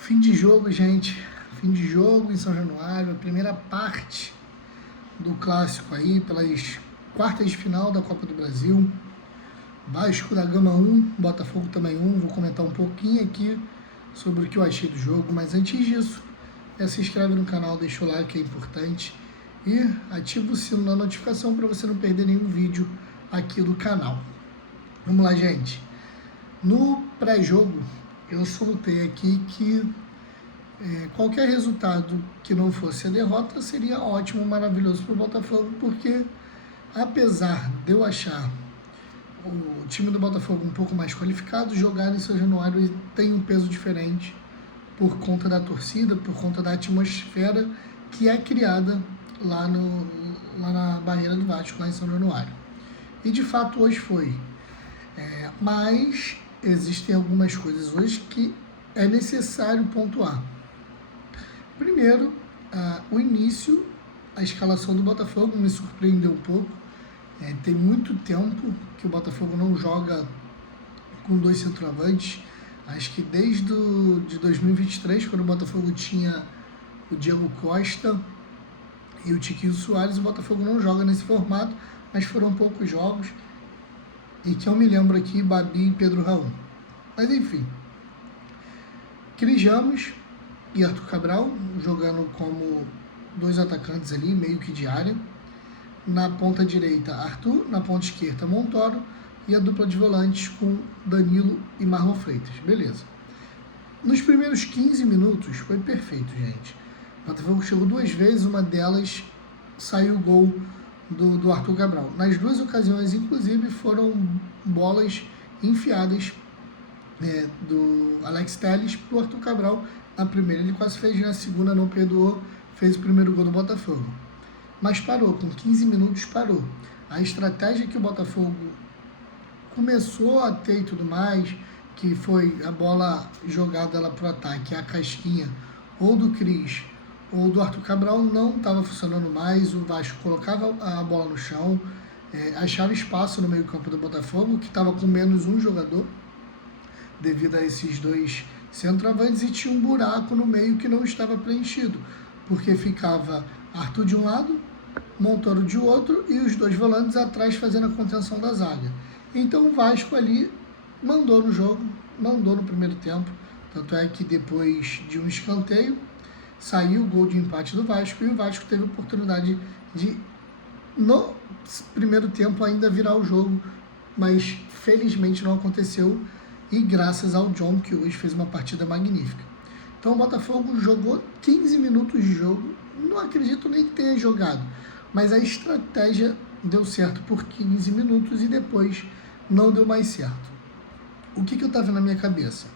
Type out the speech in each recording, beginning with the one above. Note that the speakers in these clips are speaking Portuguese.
Fim de jogo, gente. Fim de jogo em São Januário. A primeira parte do clássico aí, pelas quartas de final da Copa do Brasil. Vasco da Gama 1, Botafogo também 1. Vou comentar um pouquinho aqui sobre o que eu achei do jogo. Mas antes disso, se inscreve no canal, deixa o like, é importante. E ativa o sino da notificação para você não perder nenhum vídeo aqui do canal. Vamos lá, gente. No pré-jogo, eu soltei aqui que qualquer resultado que não fosse a derrota seria ótimo, maravilhoso para o Botafogo, porque apesar de eu achar o time do Botafogo um pouco mais qualificado, jogar em São Januário tem um peso diferente por conta da torcida, por conta da atmosfera que é criada lá na Barreira do Vasco, lá em São Januário. E de fato hoje foi. Mas existem algumas coisas hoje que é necessário pontuar. Primeiro, o início, a escalação do Botafogo me surpreendeu um pouco. Tem muito tempo que o Botafogo não joga com dois centroavantes. Acho que desde de 2023, quando o Botafogo tinha o Diego Costa e o Tiquinho Soares, o Botafogo não joga nesse formato, mas foram poucos jogos. E que eu me lembro aqui, Babi e Pedro Raul. Mas enfim, Cris Ramos e Arthur Cabral jogando como dois atacantes ali, meio que de área. Na ponta direita, Arthur, na ponta esquerda, Montoro, e a dupla de volantes com Danilo e Marlon Freitas. Beleza. Nos primeiros 15 minutos foi perfeito, gente. O Botafogo chegou duas vezes, uma delas saiu o gol do Arthur Cabral. Nas duas ocasiões, inclusive, foram bolas enfiadas do Alex Telles para o Arthur Cabral. Na primeira ele quase fez, na segunda não perdoou, fez o primeiro gol do Botafogo. Mas parou, com 15 minutos parou. A estratégia que o Botafogo começou a ter e tudo mais, que foi a bola jogada lá para o ataque, a casquinha ou do Cris ou do Arthur Cabral, não estava funcionando mais. O Vasco colocava a bola no chão, achava espaço no meio campo do Botafogo, que estava com menos um jogador, devido a esses dois centroavantes, e tinha um buraco no meio que não estava preenchido, porque ficava Arthur de um lado, Montoro de outro, e os dois volantes atrás fazendo a contenção da zaga. Então o Vasco ali mandou no jogo, mandou no primeiro tempo, tanto é que depois de um escanteio, saiu o gol de empate do Vasco, e o Vasco teve a oportunidade de, no primeiro tempo, ainda virar o jogo, mas felizmente não aconteceu, e graças ao John, que hoje fez uma partida magnífica. Então o Botafogo jogou 15 minutos de jogo, não acredito nem que tenha jogado, mas a estratégia deu certo por 15 minutos e depois não deu mais certo. O que eu estava na minha cabeça?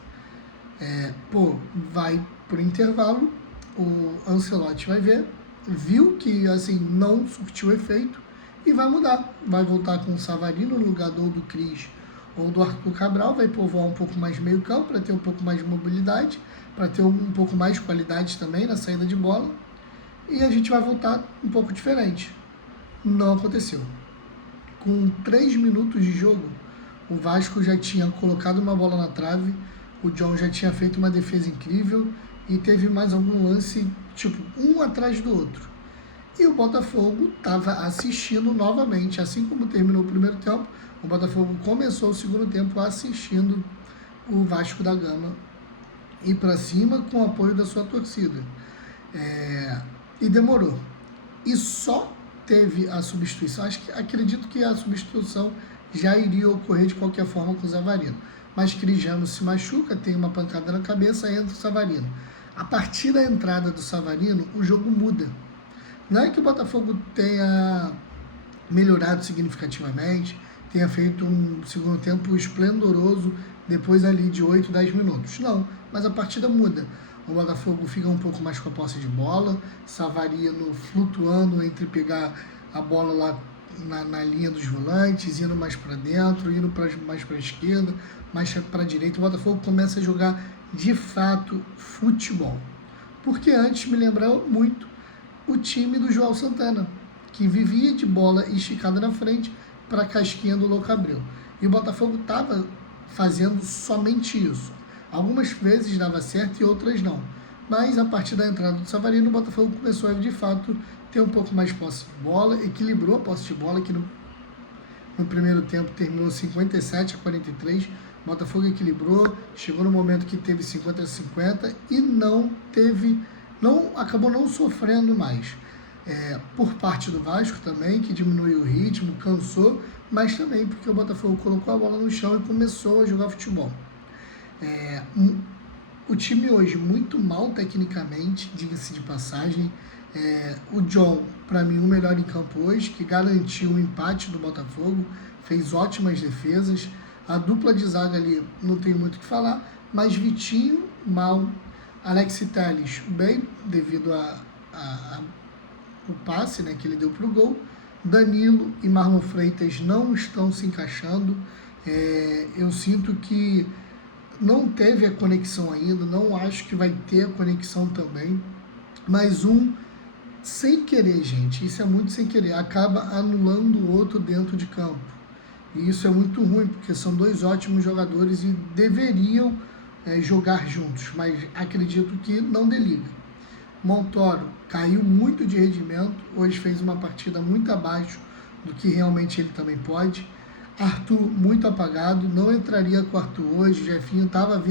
Vai pro intervalo, o Ancelotti vai ver, viu que assim não surtiu efeito e vai mudar. Vai voltar com o Savarino no lugar do Cris ou do Arthur Cabral, vai povoar um pouco mais meio campo para ter um pouco mais de mobilidade, para ter um pouco mais de qualidade também na saída de bola, e a gente vai voltar um pouco diferente. Não aconteceu. Com 3 minutos de jogo, o Vasco já tinha colocado uma bola na trave, o John já tinha feito uma defesa incrível e teve mais algum lance, tipo, um atrás do outro. E o Botafogo estava assistindo novamente, assim como terminou o primeiro tempo, o Botafogo começou o segundo tempo assistindo o Vasco da Gama ir para cima com o apoio da sua torcida. E demorou. E só teve a substituição, acredito que a substituição já iria ocorrer de qualquer forma com o Savarino. Mas Cris Ramos se machuca, tem uma pancada na cabeça, entra o Savarino. A partir da entrada do Savarino, o jogo muda. Não é que o Botafogo tenha melhorado significativamente, tenha feito um segundo tempo esplendoroso depois ali de 8, 10 minutos. Não, mas a partida muda. O Botafogo fica um pouco mais com a posse de bola, Savarino flutuando entre pegar a bola lá na linha dos volantes, indo mais para dentro, indo mais para a esquerda, mais para a direita. O Botafogo começa a jogar de fato futebol. Porque antes me lembrava muito o time do João Santana, que vivia de bola esticada na frente para a casquinha do Louco Abreu. E o Botafogo estava fazendo somente isso. Algumas vezes dava certo e outras não. Mas a partir da entrada do Savarino, o Botafogo começou a, de fato, ter um pouco mais posse de bola, equilibrou a posse de bola, que no primeiro tempo terminou 57-43. O Botafogo equilibrou, chegou no momento que teve 50-50 e acabou não sofrendo mais. Por parte do Vasco também, que diminuiu o ritmo, cansou, mas também porque o Botafogo colocou a bola no chão e começou a jogar futebol. O time hoje muito mal tecnicamente, diga-se de passagem. O John, para mim, o melhor em campo hoje, que garantiu o empate do Botafogo, fez ótimas defesas. A dupla de zaga ali, não tenho muito o que falar, mas Vitinho, mal. Alex Telles, bem, devido o passe, né, que ele deu para o gol. Danilo e Marlon Freitas não estão se encaixando. Eu sinto que não teve a conexão ainda, não acho que vai ter a conexão também. Mas sem querer, gente, isso é muito sem querer, acaba anulando o outro dentro de campo. E isso é muito ruim, porque são dois ótimos jogadores e deveriam jogar juntos, mas acredito que não deliga. Montoro caiu muito de rendimento, hoje fez uma partida muito abaixo do que realmente ele também pode. Arthur muito apagado, não entraria com o Arthur hoje. O Jefinho estava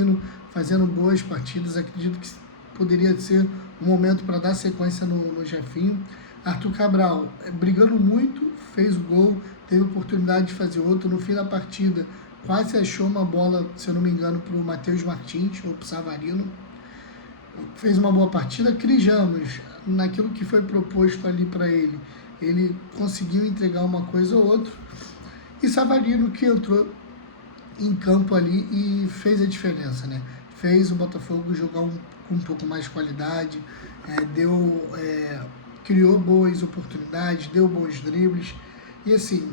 fazendo boas partidas, acredito que poderia ser um momento para dar sequência no Jefinho. Arthur Cabral brigando muito, fez o gol, teve oportunidade de fazer outro. No fim da partida quase achou uma bola, se eu não me engano, para o Matheus Martins ou para o Savarino. Fez uma boa partida. Cris Ramos, naquilo que foi proposto ali para ele conseguiu entregar uma coisa ou outra. E Savarino, que entrou em campo ali e fez a diferença, né? Fez o Botafogo jogar com um pouco mais de qualidade, criou boas oportunidades, deu bons dribles. E assim,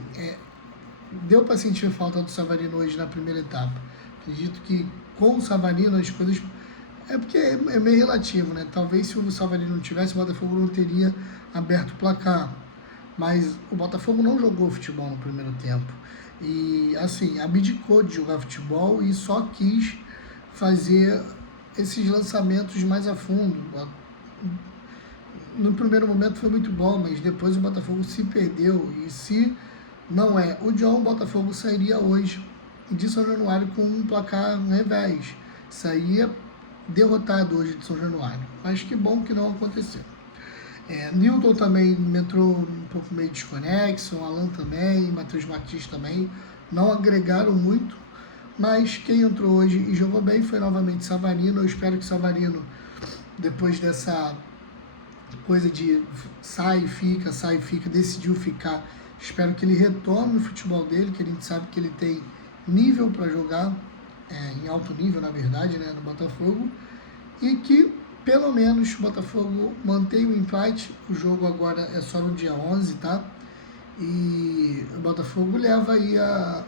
deu para sentir falta do Savarino hoje na primeira etapa. Acredito que com o Savarino as coisas... porque é meio relativo, né? Talvez se o Savarino não tivesse, o Botafogo não teria aberto o placar. Mas o Botafogo não jogou futebol no primeiro tempo. E, assim, abdicou de jogar futebol e só quis fazer esses lançamentos mais a fundo. No primeiro momento foi muito bom, mas depois o Botafogo se perdeu. E se não o John, o Botafogo sairia hoje de São Januário com um placar ao revés. Sairia derrotado hoje de São Januário. Mas que bom que não aconteceu. Newton também entrou um pouco meio desconexo, Alan também, Matheus Martins também, não agregaram muito, mas quem entrou hoje e jogou bem foi novamente Savarino. Eu espero que Savarino, depois dessa coisa de sai e fica, decidiu ficar, espero que ele retome o futebol dele, que a gente sabe que ele tem nível para jogar, em alto nível na verdade, né, no Botafogo, e que pelo menos o Botafogo mantém o empate. O jogo agora é só no dia 11, tá? E o Botafogo leva aí a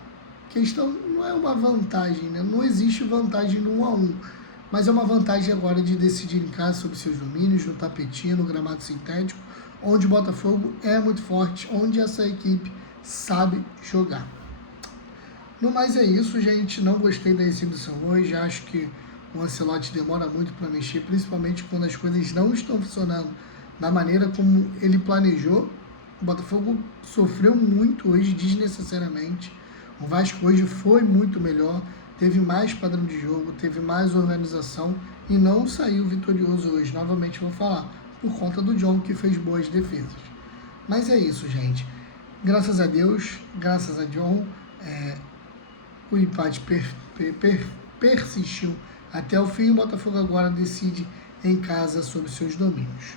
questão, não é uma vantagem, né? Não existe vantagem no 1-1, mas é uma vantagem agora de decidir em casa sobre seus domínios, no tapetinho, no gramado sintético, onde o Botafogo é muito forte, onde essa equipe sabe jogar. No mais é isso, gente. Não gostei da exibição hoje, acho que o Ancelotti demora muito para mexer, principalmente quando as coisas não estão funcionando da maneira como ele planejou. O Botafogo sofreu muito hoje, desnecessariamente. O Vasco hoje foi muito melhor, teve mais padrão de jogo, teve mais organização e não saiu vitorioso hoje. Novamente vou falar, por conta do John, que fez boas defesas. Mas é isso, gente. Graças a Deus, graças a John, o empate persistiu até o fim. O Botafogo agora decide em casa sobre seus domínios.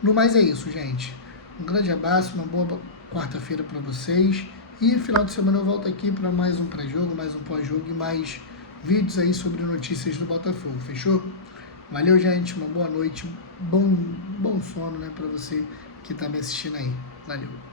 No mais é isso, gente. Um grande abraço, uma boa quarta-feira para vocês. E final de semana eu volto aqui para mais um pré-jogo, mais um pós-jogo e mais vídeos aí sobre notícias do Botafogo. Fechou? Valeu, gente. Uma boa noite. Bom sono, né, para você que está me assistindo aí. Valeu.